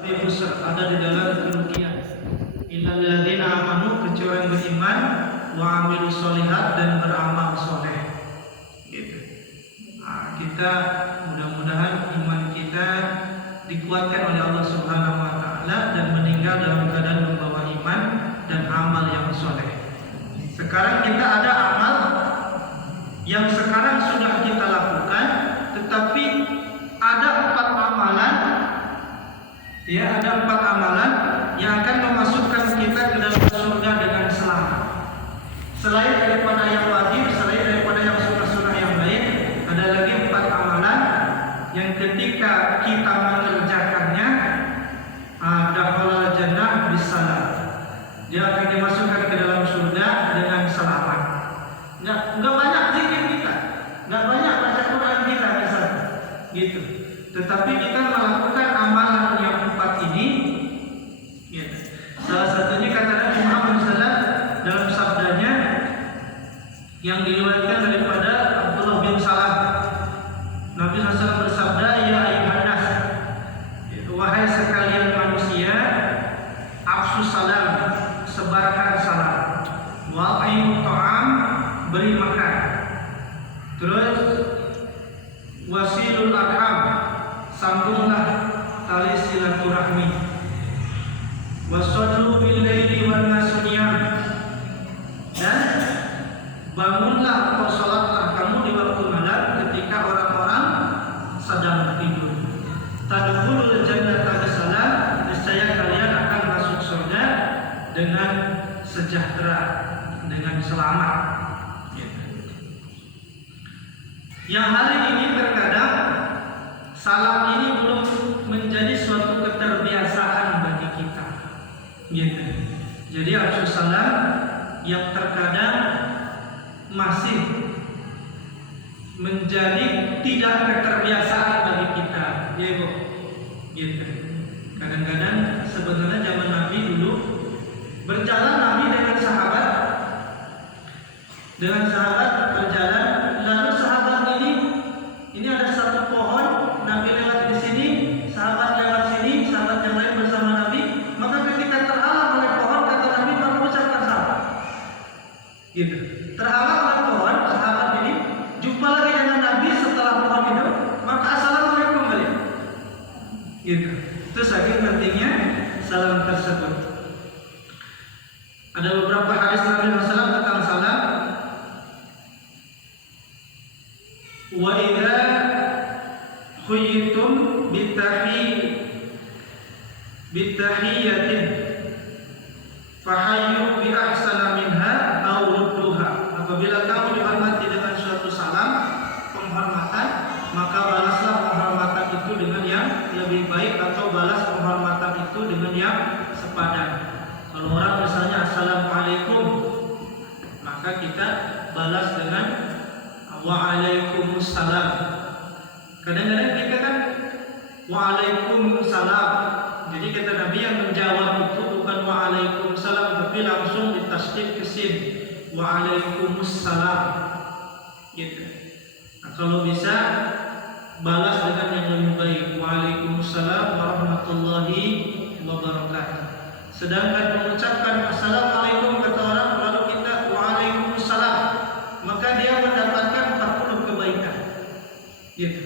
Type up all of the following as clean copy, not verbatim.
ada di dalam kerugian. Illal ladzina amanu, kecuali yang beriman, wa amilus sholihat, dan beramal soleh. Gitu. Nah, kita mudah-mudahan iman kita dikuatkan oleh Allah Subhanahu wa taala dan meninggal dalam keadaan membawa iman dan amal yang soleh. Sekarang kita ada amal yang sekarang sudah kita lakukan, tetapi ada 4 amalan, ya, ada 4 amalan yang akan memasukkan kita ke dalam surga dengan selamat. Selain daripada yang wajib, selain daripada yang sunnah-sunnah yang lain, ada lagi 4 amalan yang ketika kita mengerjakannya, dakhalal jannah bisalam, dia akan dimasukkan ke dalam surga dengan selamat. Nggak banyak zikir kita, nggak banyak baca Quran kita misalnya, gitu. Tetapi kita melakukan amalan yang 4 ini, gitu. Salah satunya kata Nabi Muhammad SAW dalam sabdanya yang diriwayatkan daripada Abdullah bin Salam. Nabi SAW bersabda, ya ayuhan nas, wahai sekalian manusia, afsus salam, sebarkan salam, wa a'imu ta'am, beri makan, terus wasilul arham, sambunglah tali silaturahmi, wasallu bil laili wan nasu niyam, dan bangunlah atau salatlah kamu di waktu malam ketika orang-orang sedang tidur. Tadkhulul jannata bisalam, niscaya kalian akan masuk surga dengan sejahtera, dengan selamat. Yang hari ini terkadang salam ini belum menjadi suatu keterbiasaan bagi kita, gitu. Jadi afsus salam yang terkadang masih menjadi tidak keterbiasaan bagi kita, gitu. Kadang-kadang sebenarnya zaman Nabi dulu berjalan Nabi dengan sahabat berjalan, lalu sahabat ini ada satu pohon, Nabi lewat di sini, sahabat lewat sini, sahabat yang lain bersama Nabi, maka ketika terhalang oleh pohon, kata Nabi, maka ucapkan salam, gitu. Terhalang oleh pohon, sahabat ini jumpa lagi dengan Nabi setelah pohon itu, maka assalamualaikum balik, gitu. Itu saking pentingnya salam tersebut. Ada beberapa hadis Nabi SAW tentang salam. Wa idza khuyyitum bitahiyyatin fahayyu bi ahsana minha aw rudduha. Apabila kamu dihormati dengan suatu salam penghormatan, maka balaslah penghormatan itu dengan yang lebih baik, atau balas penghormatan itu dengan yang sepadan. Kalau orang misalnya assalamualaikum, maka kita balas dengan waalaikumsalam. Kadang-kadang kita kan waalaikumsalam. Jadi kata Nabi yang menjawab itu bukan waalaikumsalam, tapi langsung ditasdid ke sin, waalaikumsalam, gitu. Nah, kalau bisa balas dengan yang lebih baik, waalaikumsalam warahmatullahi wabarakatuh. Sedangkan mengucapkan assalamualaikum kata orang, lalu kita waalaikumsalam, maka dia mendapatkan 40 kebaikan, gitu.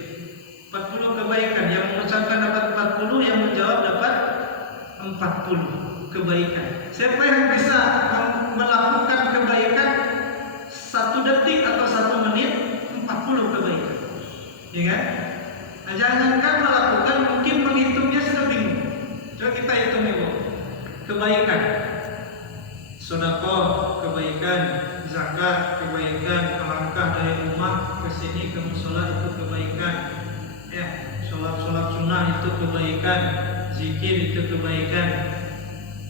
40 kebaikan, yang mengucapkan dapat 40, yang menjawab dapat 40 kebaikan. Siapa yang bisa melakukan kebaikan 1 detik atau 1 menit, 40 kebaikan, ya kan? Nah, jangankan melakukan, mungkin menghitungnya sudah bingung. Coba kita hitung ibu, kebaikan sedekah kebaikan, zakat kebaikan, melangkah dari rumah ke sini ke mushola itu kebaikan, ya, sholat sunnah itu kebaikan, zikir itu kebaikan.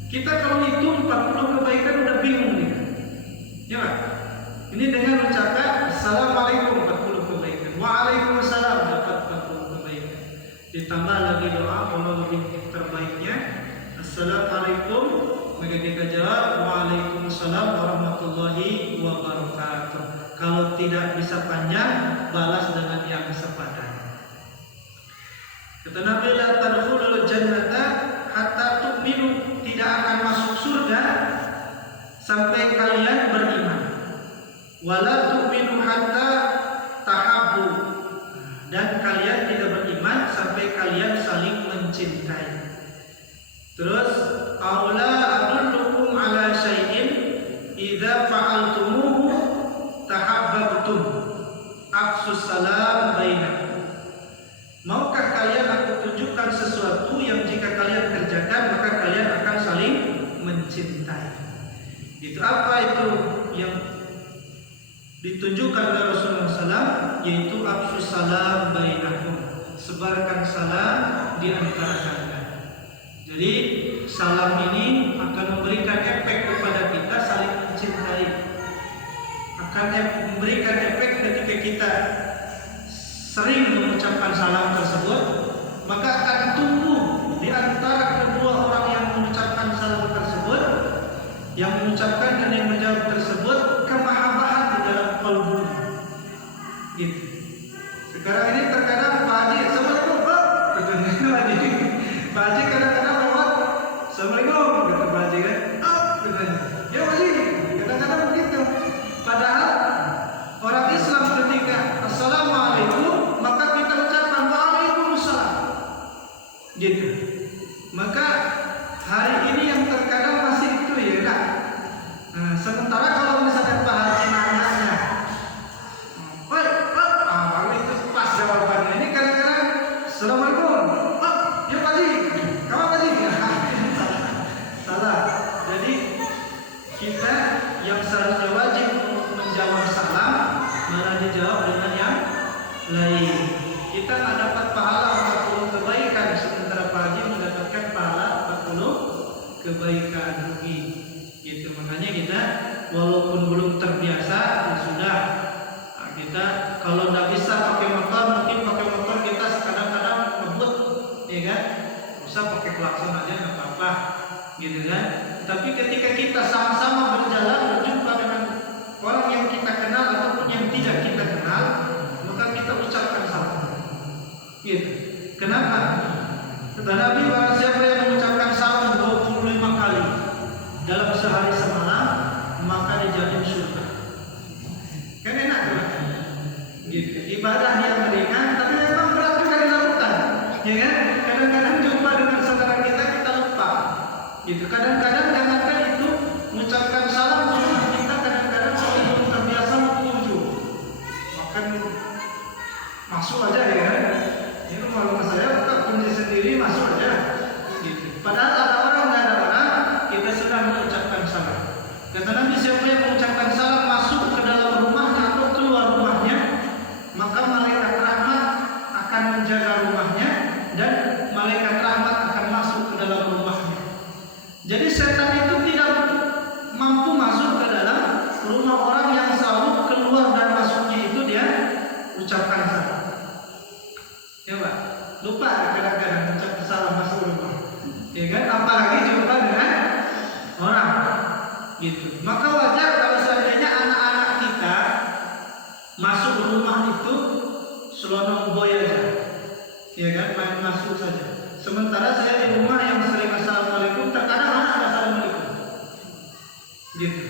Kita kalau hitung 40 kebaikan udah bingung nih, ya Pak? Ini dengan mencatat assalamualaikum 40 kebaikan, waalaikumsalam dapat 40 kebaikan, ditambah lagi doa kalau lebih terbaiknya assalamualaikum, maka kita jawab waalaikumsalam warahmatullahi wabarakatuh. Kalau tidak bisa panjang, balas dengan yang sepadan. Kata Nabi, la tadkhulul jannata mencintai. Terus aula adullukum ala syai'in idza fa'altumuhu tahabbabtum afsus salam bainakum. Maukah kalian aku tunjukkan sesuatu yang jika kalian kerjakan maka kalian akan saling mencintai. Itu apa itu yang ditunjukkan oleh Rasulullah SAW, yaitu afsus salam bainakum, sebarkan salam di antara kalian. Jadi salam ini akan memberikan efek kepada kita saling mencintai, akan memberikan efek ketika kita sering mengucapkan salam tersebut, maka akan tumbuh di antara kedua orang yang mengucapkan salam tersebut, yang mengucapkan dan yang menjawab tersebut, kemahabbatan di dalam kalbu. Gitu. Sekarang ini terkadang Pak Haji, Assalamualaikum Pak, Pak Haji kadang-kadang lewat, Assalamualaikum, kata Pak Haji kan, ya Pak Haji, kadang-kadang begitu. Padahal orang Islam ketika Assalamualaikum, maka kita ucapkan Waalaikumsalam. Gitu. Maka hari ini yang terkadang masih itu ya kan. Nah, sementara kalau misalnya Pak Haji nanya, itu pas jawabannya. Ini kadang-kadang Assalamualaikum, ya Pak Haji, kamu Pak Haji? Salah. Jadi kita yang seharusnya wajib untuk menjawab salam malah dijawab dengan yang lain. Kita nggak dapat pahala 40 kebaikan, sementara Pak Haji mendapatkan pahala 40 kebaikan rugi. Gitu. Makanya kita walaupun belum terbiasa, ya sudah. Nah, kita kalau nggak bisa pakai motor, mungkin pakai motor kita kadang-kadang ngebut, ya kan? Bisa pakai klakson aja nggak apa-apa, gitu kan? Tapi ketika kita sama-sama berjalan berjumpa dengan orang yang kita kenal ataupun yang tidak kita kenal, maka kita ucapkan salam. Gitu. Kenapa? Kata Nabi, barang siapa yang mengucapkan salam 25 kali dalam sehari semalam, maka dijamin surga. Kan enak kan? Gitu. Ibadah yang ringan, tapi memang berat juga dilakukan. Ya kan? Kadang-kadang jumpa dengan saudara kita lupa. Gitu. Kadang-kadang jangankan itu mengucapkan salam, kita kadang-kadang sebelum terbiasa mengunjung, makan masuk aja ya kan? Itu kalau saya buka kunci sendiri masuk aja. Gitu. Padahal ada orang nggak ada orang, kita sudah mengucapkan salam. Kata Nabi, siapa yang mengucapkan salam masuk ke dalam rumahnya atau keluar rumahnya, maka malaikat rahmat akan menjaga rumahnya dan malaikat rahmat akan masuk ke dalam rumahnya. Jadi setan itu tidak mampu masuk ke dalam rumah orang yang selalu keluar dan masuknya itu dia ucapkan salam. Ya Pak, lupa kadang-kadang ucap salam masuk rumah. Ya kan? Apalagi jumpa dengan orang. Gitu. Maka wajar kalau seandainya anak-anak kita masuk rumah itu selonong boy aja. Ya kan? Main masuk saja. Sementara saya di rumah yang sering Assalamualaikum, terkadang anak ada Assalamualaikum. Gitu.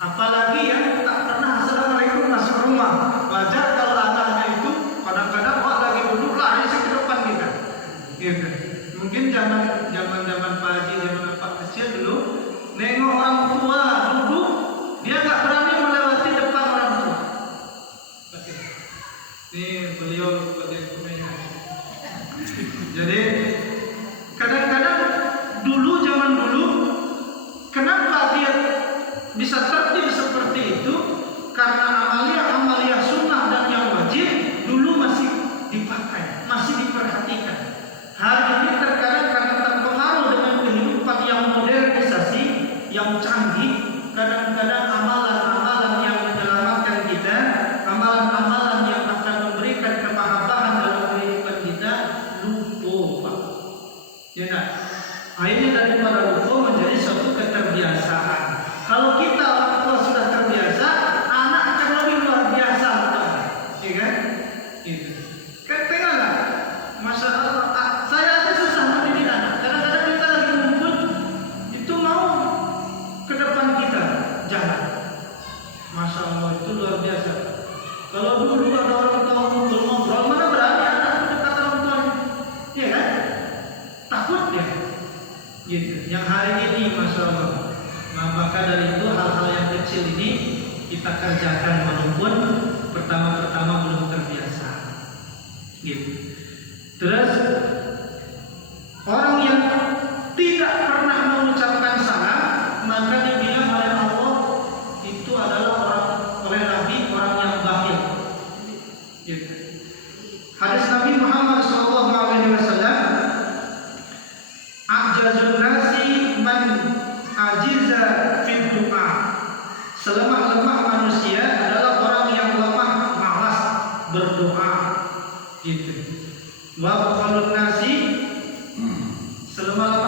Apalagi yang tak pernah Assalamualaikum masuk rumah. Wajar kalau anak-anak itu kadang-kadang lagi duduk lari ke depan kita. Gitu. Mungkin zaman Pak Haji, zaman Pak kecil dulu, nengok orang tua duduk, dia nggak berani melewati depan orang tua. Oke. Ini beliau bagian komennya. Jadi kadang-kadang zaman dulu, kenapa dia bisa tertib seperti itu? Karena amalia sunnah dan yang wajib dulu masih dipakai, masih diperhatikan. Hari ini terkadang karena terpengaruh dengan kehidupan yang modernisasi, yang canggih, kadang-kadang amalan-amalan yang menyelamatkan kita, amalan-amalan yang akan memberikan kemahabbatan dalam kehidupan kita, lupa. Ya kan? Akhirnya daripada lupa menjadi suatu keterbiasaan. Kalau kita orang tua sudah terbiasa, anak akan lebih luar biasa, ya kan? Itu. Kan tengok lah, masalah saya aja susah mendidik anak. Kadang-kadang kita lagi ngumpul, itu mau ke depan kita jalan. Masya Allah, itu luar biasa. Kalau dulu ada orang tua ngobrol, mana berani anak dekat orang tuanya, ya kan? takut ya, gitu. Yang hari ini, masya Allah. Nah, maka dari itu hal-hal yang kecil ini kita kerjakan walaupun pertama-tama belum terbiasa, gitu. Terus orang yang tidak pernah mengucapkan salam, maka dibilang oleh Allah itu adalah oleh Nabi orang yang bakhil. Gitu. Hadis Nabi Muhammad SAW, ajazun nasi man ajiza fid du'a. Selemah-lemah manusia adalah orang yang lemah malas berdoa. Gitu. Wa qalun nasi, selemah